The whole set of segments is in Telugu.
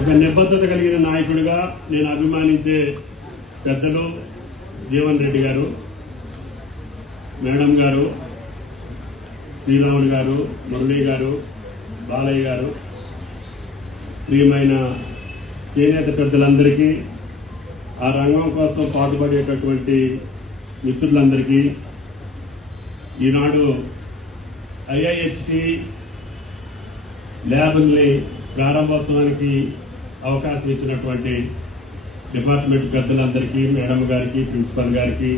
ఒక నిబద్ధత కలిగిన నాయకుడిగా నేను అభిమానించే పెద్దలు జీవన్ రెడ్డి గారు, మేడం గారు, శ్రీరాములు గారు, మురళీ గారు, బాలయ్య గారు, ప్రియమైన చేనేత పెద్దలందరికీ, ఆ రంగం కోసం పాటుపడేటటువంటి మిత్రులందరికీ, ఈనాడు IIHT ల్యాబ్ని ప్రారంభోత్సవానికి అవకాశం ఇచ్చినటువంటి డిపార్ట్మెంట్ పెద్దలందరికీ, మేడం గారికి, ప్రిన్సిపల్ గారికి,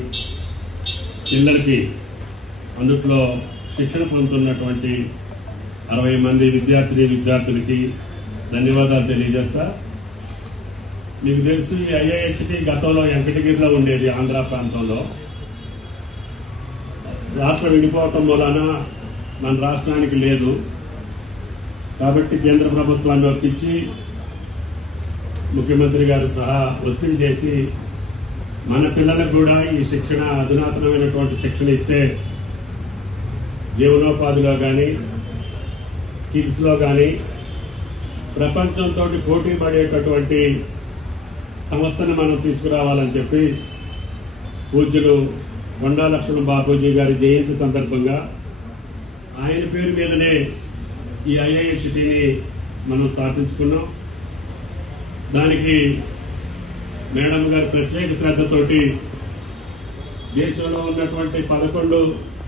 పిల్లలకి, అందుట్లో శిక్షణ పొందుతున్నటువంటి 60 మంది విద్యార్థులకి ధన్యవాదాలు తెలియజేస్తా. మీకు తెలుసు, ఈ IIHT గతంలో వెంకటగిరిలో ఉండేది, ఆంధ్ర ప్రాంతంలో. రాష్ట్రం విడిపోవటం మూలాన మన రాష్ట్రానికి లేదు కాబట్టి కేంద్ర ప్రభుత్వాన్ని ఒప్పించి ముఖ్యమంత్రి గారు సహా ఒత్తిడి చేసి మన పిల్లలకు కూడా ఈ శిక్షణ, అధునాతనమైనటువంటి శిక్షణ ఇస్తే జీవనోపాధిలో కానీ, స్కిల్స్లో కానీ ప్రపంచంతో పోటీ పడేటటువంటి సంస్థను మనం తీసుకురావాలని చెప్పి పూజ్యులు కొండా లక్ష్మణ బాపూజీ గారి జయంతి సందర్భంగా ఆయన పేరు మీదనే ఈ IIHTని మనం స్థాపించుకున్నాం. దానికి మేడం గారి ప్రత్యేక శ్రద్ధతోటి దేశంలో ఉన్నటువంటి 11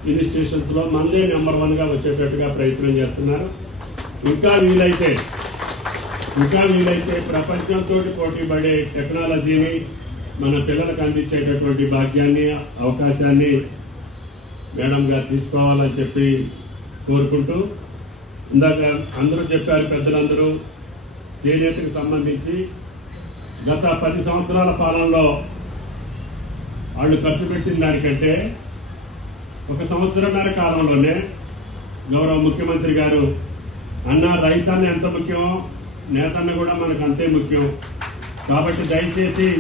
ఇన్స్టిట్యూషన్స్లో మనదే నెంబర్ 1గా వచ్చేటట్టుగా ప్రయత్నం చేస్తున్నారు. ఇంకా వీలైతే ప్రపంచంతో పోటీ పడే టెక్నాలజీని మన పిల్లలకు అందించేటటువంటి భాగ్యాన్ని, అవకాశాన్ని మేడం గారు తీసుకోవాలని చెప్పి కోరుకుంటూ, ఇందాక అందరూ చెప్పారు, పెద్దలందరూ చేనేతకు సంబంధించి గత 10 సంవత్సరాల పాలనలో వాళ్ళు ఖర్చు పెట్టిన దానికంటే 1 సంవత్సరంన్నర కాలంలోనే గౌరవ ముఖ్యమంత్రి గారు అన్న, రైతన్న ఎంత ముఖ్యమో నేతన్న కూడా మనకు అంతే ముఖ్యం కాబట్టి దయచేసి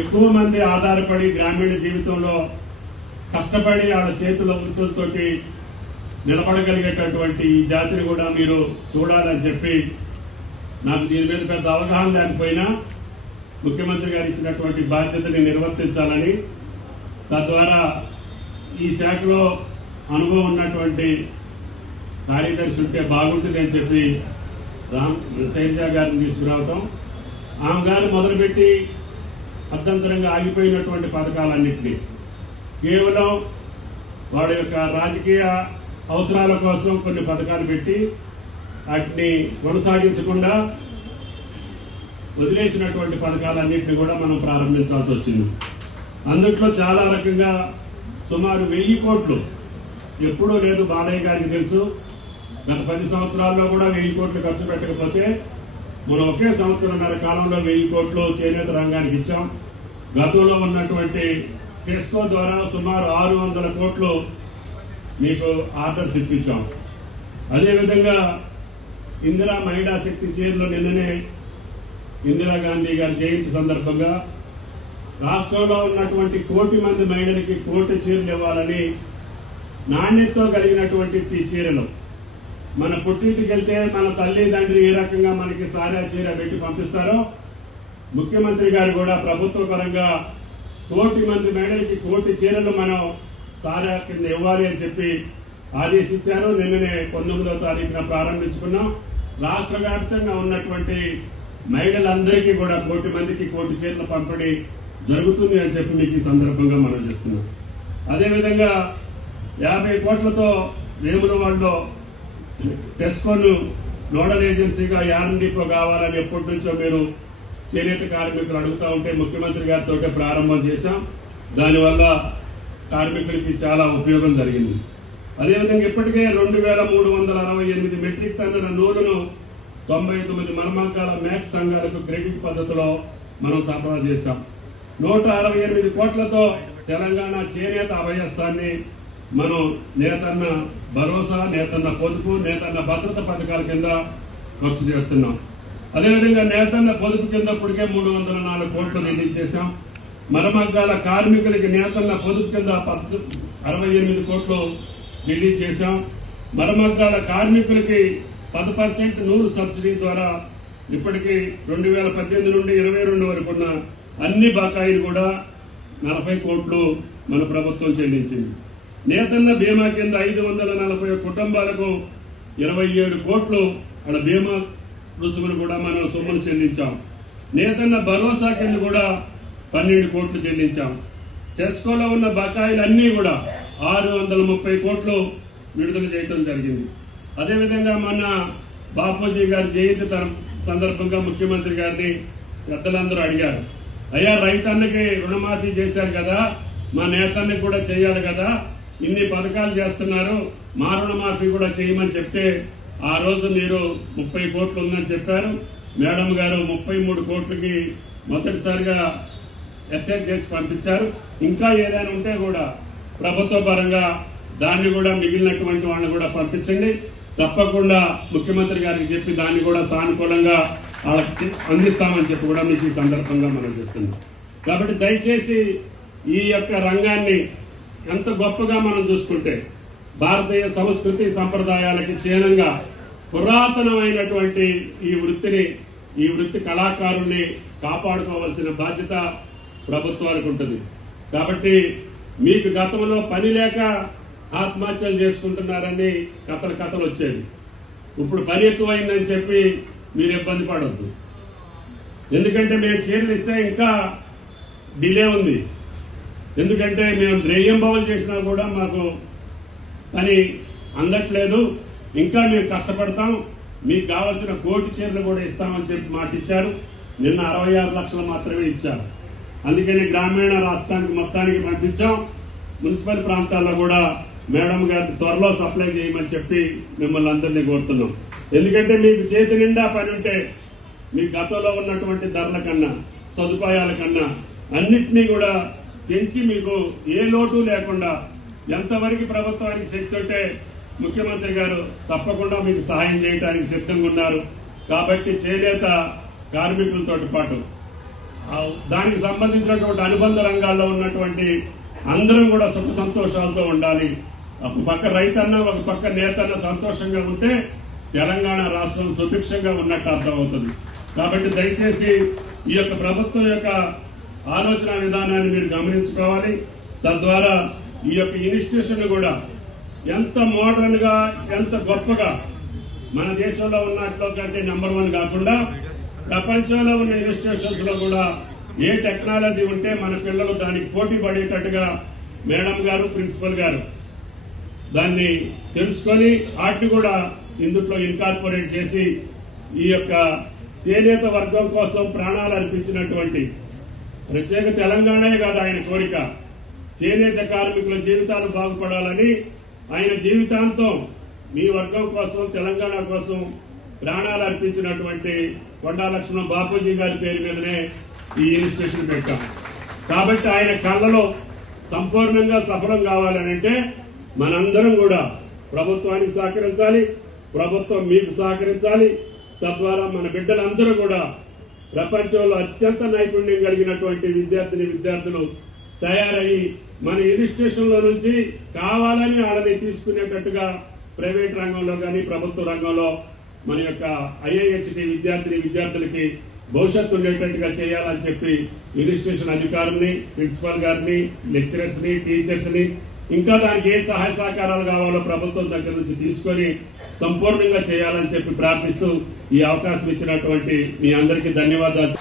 ఎక్కువ మంది ఆధారపడి గ్రామీణ జీవితంలో కష్టపడి వాళ్ళ చేతుల వృత్తులతోటి నిలబడగలిగేటటువంటి ఈ జాతిని కూడా మీరు చూడాలని చెప్పి, నాకు దీని మీద పెద్ద అవగాహన లేకపోయినా ముఖ్యమంత్రి గారు ఇచ్చినటువంటి బాధ్యతని నిర్వర్తించాలని, తద్వారా ఈ శాఖలో అనుభవం ఉన్నటువంటి కార్యదర్శి ఉంటే బాగుంటుంది అని చెప్పి శైలజ గారిని తీసుకురావటం, ఆమె గారు మొదలుపెట్టి అర్థంతరంగా ఆగిపోయినటువంటి పథకాలన్నింటినీ కేవలం వాళ్ళ యొక్క రాజకీయ అవసరాల కోసం కొన్ని పథకాలు పెట్టి వాటిని కొనసాగించకుండా వదిలేసినటువంటి పథకాలన్నింటినీ కూడా మనం ప్రారంభించాల్సి వచ్చింది. అందుట్లో చాలా రకంగా సుమారు 1000 కోట్లు ఎప్పుడూ లేదు. బాలయ్య గారికి తెలుసు, గత 10 సంవత్సరాల్లో కూడా 1000 కోట్లు ఖర్చు పెట్టకపోతే మనం ఒకే సంవత్సరంన్నర కాలంలో 1000 కోట్లు చేనేత రంగానికి ఇచ్చాం. గతంలో ఉన్నటువంటి టెస్కో ద్వారా సుమారు 600 కోట్లు మీకు ఆర్డర్స్ ఇప్పించాం. అదేవిధంగా ఇందిరా మహిళా శక్తి చీరలు నిన్ననే ఇందిరాగాంధీ గారి జయంతి సందర్భంగా రాష్ట్రంలో ఉన్నటువంటి 1 కోటి మంది మహిళలకి 1 కోటి చీరలు ఇవ్వాలని, నాణ్యతతో కలిగినటువంటి చీరలు, మన పుట్టింటికి వెళ్తే మన తల్లి తండ్రి ఏ రకంగా మనకి సారా చీర పెట్టి పంపిస్తారో ముఖ్యమంత్రి గారు కూడా ప్రభుత్వ పరంగా 1 కోటి మంది మహిళలకి 1 కోటి చీరలు మనం సారా కింద ఇవ్వాలి అని చెప్పి ఆదేశించారు. నిన్ననే 19వ తారీఖున ప్రారంభించుకున్నాం. రాష్ట్ర వ్యాప్తంగా ఉన్నటువంటి మహిళలందరికీ కూడా 1 కోటి మందికి 1 కోటి చీరల పంపిణీ జరుగుతుంది అని చెప్పి మీకు ఈ సందర్భంగా మనం చేస్తున్నాం. అదేవిధంగా 50 కోట్లతో వేములవాడలో టెస్కోను నోడల్ ఏజెన్సీగా R&Dపో కావాలని ఎప్పటి నుంచో మీరు చేనేత కార్మికులు అడుగుతూ ఉంటే ముఖ్యమంత్రి గారితో ప్రారంభం చేశాం. దానివల్ల కార్మికులకి చాలా ఉపయోగం జరిగింది. అదేవిధంగా ఇప్పటికే 2368 మెట్రిక్ టన్నుల నూలును 99 మర్మాంకాల మ్యాక్స్ సంఘాలకు క్రెడిట్ పద్ధతిలో మనం సరఫరా చేశాం. 168 కోట్లతో తెలంగాణ చేనేత అభయస్థాన్ని మనం నేతన్న భరోసా, నేతన్న పొదుపు, నేతన్న భద్రత పథకాల కింద ఖర్చు చేస్తున్నాం. అదేవిధంగా నేతన్న పొదుపు కింద ఇప్పటికే 304 కోట్లు రిలీజ్ చేశాం. మరమగ్గాల కార్మికులకి నేతన్న పొదుపు కింద 68 కోట్లు రిలీజ్ చేశాం. మరమగ్గాల కార్మికులకి 10% నూలు సబ్సిడీ ద్వారా ఇప్పటికీ 2018 నుండి 22 వరకు ఉన్న అన్ని బకాయిలు కూడా 40 కోట్లు మన ప్రభుత్వం చెల్లించింది. నేతన్న బీమా కింద 540 కుటుంబాలకు 27 కోట్లు అక్కడ బీమా రుసుమును కూడా మనం సొమ్మును చెల్లించాం. నేతన్న భరోసా కింద కూడా 12 కోట్లు చెల్లించాం. టెస్కోలో ఉన్న బకాయిలన్నీ కూడా 630 కోట్లు విడుదల చేయడం జరిగింది. అదేవిధంగా మన బాపూజీ గారి జయంతి సందర్భంగా ముఖ్యమంత్రి గారిని పెద్దలందరూ అడిగారు, అయ్యా రైతన్నకి రుణమాఫీ చేశారు కదా, మా నేతన్నకి కూడా చేయాలి కదా, ఇన్ని పథకాలు చేస్తున్నారు, మా రుణమాఫీ కూడా చేయమని చెప్తే ఆ రోజు మీరు 30 కోట్లు ఉందని చెప్పారు. మేడం గారు 33 కోట్లకి మొదటిసారిగా ఎస్ఐ చేసి పంపించారు. ఇంకా ఏదైనా ఉంటే కూడా ప్రభుత్వ పరంగా దాన్ని కూడా మిగిలినటువంటి వాళ్ళని కూడా పంపించండి. తప్పకుండా ముఖ్యమంత్రి గారికి చెప్పి దాన్ని కూడా సానుకూలంగా వాళ్ళకి అందిస్తామని చెప్పి కూడా మీకు ఈ సందర్భంగా మనం చేస్తున్నాం. కాబట్టి దయచేసి ఈ యొక్క రంగాన్ని ఎంత గొప్పగా మనం చూసుకుంటే భారతీయ సంస్కృతి సంప్రదాయాలకి చిహ్నంగా పురాతనమైనటువంటి ఈ వృత్తి కళాకారుల్ని కాపాడుకోవాల్సిన బాధ్యత ప్రభుత్వానికి ఉంటుంది. కాబట్టి మీకు గతంలో పని లేక ఆత్మహత్యలు చేసుకుంటున్నారని కథలు వచ్చేది. ఇప్పుడు పని ఎక్కువైందని చెప్పి మీరు ఇబ్బంది పడవద్దు. ఎందుకంటే మేము చీరలు ఇస్తే ఇంకా డిలే ఉంది. ఎందుకంటే మేము ద్రయ్యం బౌలు చేసినా కూడా మాకు పని అందట్లేదు. ఇంకా మేము కష్టపడతాం, మీకు కావాల్సిన 1 కోటి చీరలు కూడా ఇస్తామని చెప్పి మాట ఇచ్చారు. నిన్న 66 లక్షలు మాత్రమే ఇచ్చారు. అందుకని గ్రామీణ రాష్ట్రానికి మొత్తానికి పంపించాం. మున్సిపల్ ప్రాంతాల్లో కూడా మేడం గారికి త్వరలో సప్లై చేయమని చెప్పి మిమ్మల్ని అందరినీ కోరుతున్నాం. ఎందుకంటే మీకు చేతి నిండా పని ఉంటే మీ గతంలో ఉన్నటువంటి ధరల కన్నా సదుపాయాల కన్నా అన్నిటినీ కూడా పెంచి మీకు ఏ లోటు లేకుండా ఎంతవరకు ప్రభుత్వానికి శక్తి ఉంటే ముఖ్యమంత్రి గారు తప్పకుండా మీకు సహాయం చేయడానికి సిద్ధంగా ఉన్నారు. కాబట్టి చేనేత కార్మికులతో పాటు దానికి సంబంధించినటువంటి అనుబంధ రంగాల్లో ఉన్నటువంటి అందరం కూడా సుఖ సంతోషాలతో ఉండాలి. ఒక పక్క రైతన్న, ఒక పక్క నేతన్న సంతోషంగా ఉంటే తెలంగాణ రాష్ట్రం సుభిక్షంగా ఉన్నట్టు అర్థం అవుతుంది. కాబట్టి దయచేసి ఈ యొక్క ప్రభుత్వం యొక్క ఆలోచన విధానాన్ని మీరు గమనించుకోవాలి. తద్వారా ఈ యొక్క ఇన్స్టిట్యూషన్ కూడా ఎంత మోడర్న్ గా, ఎంత గొప్పగా మన దేశంలో ఉన్నట్లో కంటే నెంబర్ 1 కాకుండా ప్రపంచంలో ఉన్న ఇన్స్టిట్యూషన్స్ లో కూడా ఏ టెక్నాలజీ ఉంటే మన పిల్లలు దానికి పోటీ పడేటట్టుగా మేడం గారు, ప్రిన్సిపల్ గారు దాన్ని తెలుసుకొని వాటిని కూడా ఇందులో ఇన్కార్పొరేట్ చేసి ఈ యొక్క చేనేత వర్గం కోసం ప్రాణాలు అర్పించినటువంటి ప్రత్యేక తెలంగాణే కాదు ఆయన కోరిక, చేనేత కార్మికుల జీవితాలు బాగుపడాలని ఆయన జీవితాంతం మీ వర్గం కోసం, తెలంగాణ కోసం ప్రాణాలు అర్పించినటువంటి కొండా లక్ష్మణ బాపూజీ గారి పేరు మీదనే ఈ ఇన్స్టిట్యూషన్ పెట్టాం. కాబట్టి ఆయన కళ్ళలో సంపూర్ణంగా సఫలం కావాలనంటే మనందరం కూడా ప్రభుత్వానికి సహకరించాలి, ప్రభుత్వం మీకు సహకరించాలి. తద్వారా మన బిడ్డలందరూ కూడా ప్రపంచంలో అత్యంత నైపుణ్యం కలిగినటువంటి విద్యార్థులు తయారయ్యి మన ఇన్స్టిట్యూషన్ లో నుంచి కావాలని వాళ్ళని తీసుకునేటట్టుగా ప్రైవేట్ రంగంలో కానీ ప్రభుత్వ రంగంలో మన యొక్క IIHT విద్యార్థులకి భవిష్యత్తు ఉండేటట్టుగా చేయాలని చెప్పి ఇన్స్టిట్యూషన్ అధికారుల్ని, ప్రిన్సిపాల్ గారిని, లెక్చరర్స్ ని, టీచర్స్ ని ఇంకా దానికి ఏ సహాయ సహకారాలు కావాలో ప్రభుత్వం దగ్గర నుంచి తీసుకొని సంపూర్ణంగా చేయాలని చెప్పి ప్రార్థిస్తూ ఈ అవకాశం ఇచ్చినటువంటి మీ అందరికీ ధన్యవాదాలు.